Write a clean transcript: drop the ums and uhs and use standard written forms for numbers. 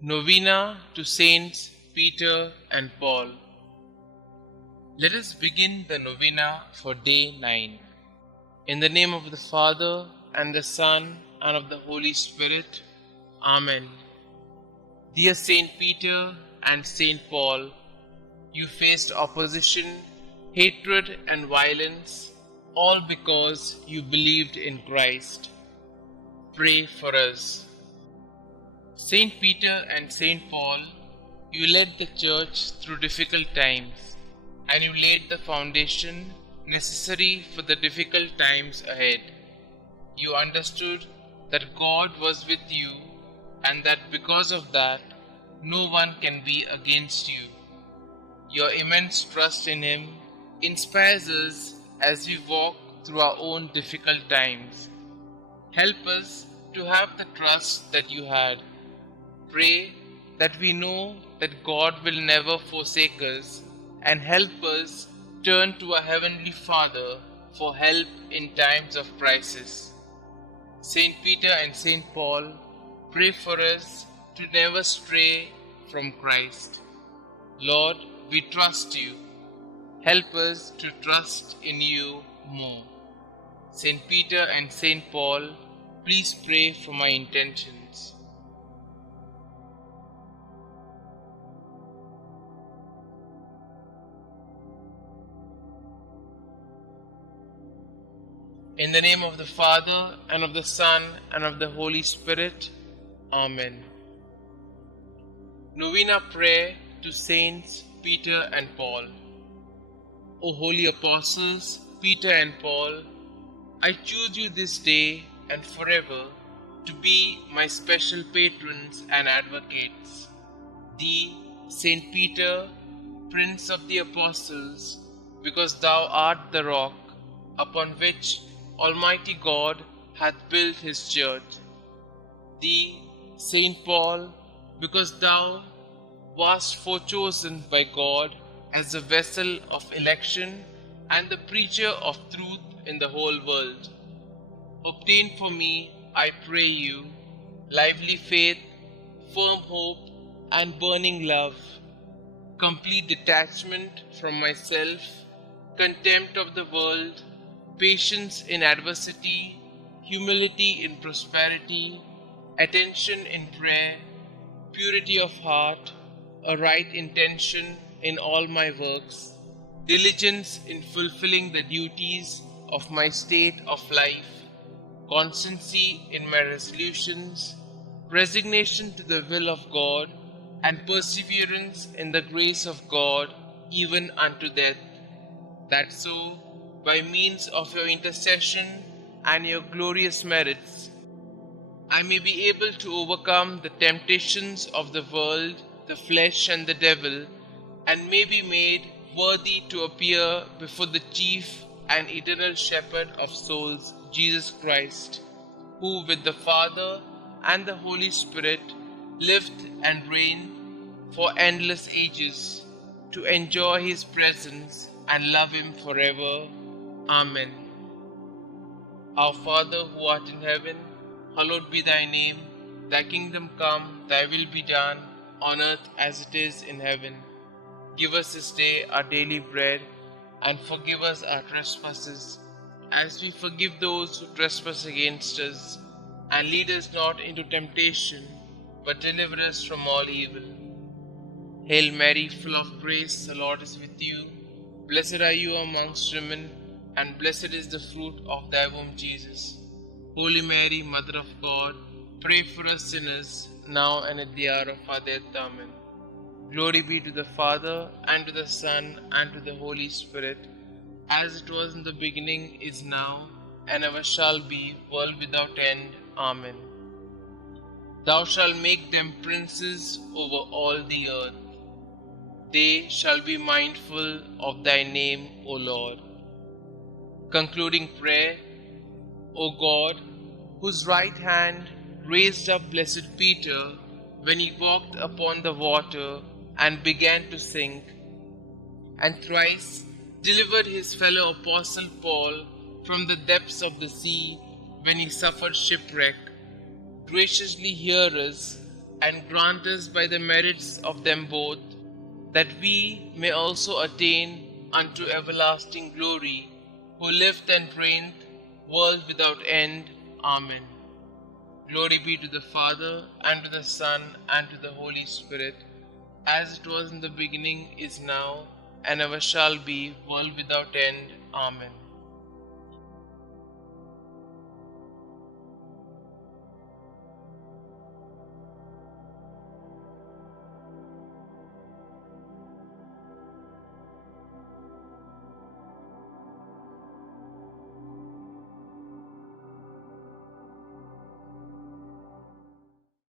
Novena to Saints Peter and Paul. Let us begin the novena for day 9. In the name of the Father, and the Son, and of the Holy Spirit. Amen. Dear Saint Peter and Saint Paul, you faced opposition, hatred, and violence, all because you believed in Christ. Pray for us. Saint Peter and Saint Paul, you led the Church through difficult times, and you laid the foundation necessary for the difficult times ahead. You understood that God was with you, and that because of that, no one can be against you. Your immense trust in Him inspires us as we walk through our own difficult times. Help us to have the trust that you had. Pray that we know that God will never forsake us, and help us turn to our Heavenly Father for help in times of crisis. Saint Peter and Saint Paul, pray for us to never stray from Christ. Lord, we trust you. Help us to trust in you more. Saint Peter and Saint Paul, please pray for my intentions. In the name of the Father, and of the Son, and of the Holy Spirit. Amen. Novena Prayer to Saints Peter and Paul. O holy apostles, Peter and Paul, I choose you this day and forever to be my special patrons and advocates. Thee, Saint Peter, Prince of the Apostles, because thou art the rock upon which Almighty God hath built his church. Thee, Saint Paul, because thou wast forechosen by God as a vessel of election and the preacher of truth in the whole world. Obtain for me, I pray you, lively faith, firm hope, and burning love, complete detachment from myself, contempt of the world, patience in adversity, humility in prosperity, attention in prayer, purity of heart, a right intention in all my works, diligence in fulfilling the duties of my state of life, constancy in my resolutions, resignation to the will of God, and perseverance in the grace of God even unto death, that so, by means of your intercession and your glorious merits, I may be able to overcome the temptations of the world, the flesh, and the devil, and may be made worthy to appear before the chief and eternal shepherd of souls, Jesus Christ, who with the Father and the Holy Spirit lived and reigned for endless ages, to enjoy his presence and love him forever. Amen. Our Father who art in heaven, hallowed be thy name. Thy kingdom come, thy will be done, on earth as it is in heaven. Give us this day our daily bread, and forgive us our trespasses, as we forgive those who trespass against us. And lead us not into temptation, but deliver us from all evil. Hail Mary, full of grace, the Lord is with you. Blessed are you amongst women, and blessed is the fruit of thy womb, Jesus. Holy Mary, Mother of God, pray for us sinners, now and at the hour of our death. Amen. Glory be to the Father, and to the Son, and to the Holy Spirit, as it was in the beginning, is now, and ever shall be, world without end. Amen. Thou shalt make them princes over all the earth. They shall be mindful of thy name, O Lord. Concluding prayer. O God, whose right hand raised up blessed Peter when he walked upon the water and began to sink, and thrice delivered his fellow apostle Paul from the depths of the sea when he suffered shipwreck, graciously hear us and grant us by the merits of them both, that we may also attain unto everlasting glory, who liveth and reigneth, world without end. Amen. Glory be to the Father, and to the Son, and to the Holy Spirit, as it was in the beginning, is now, and ever shall be, world without end. Amen.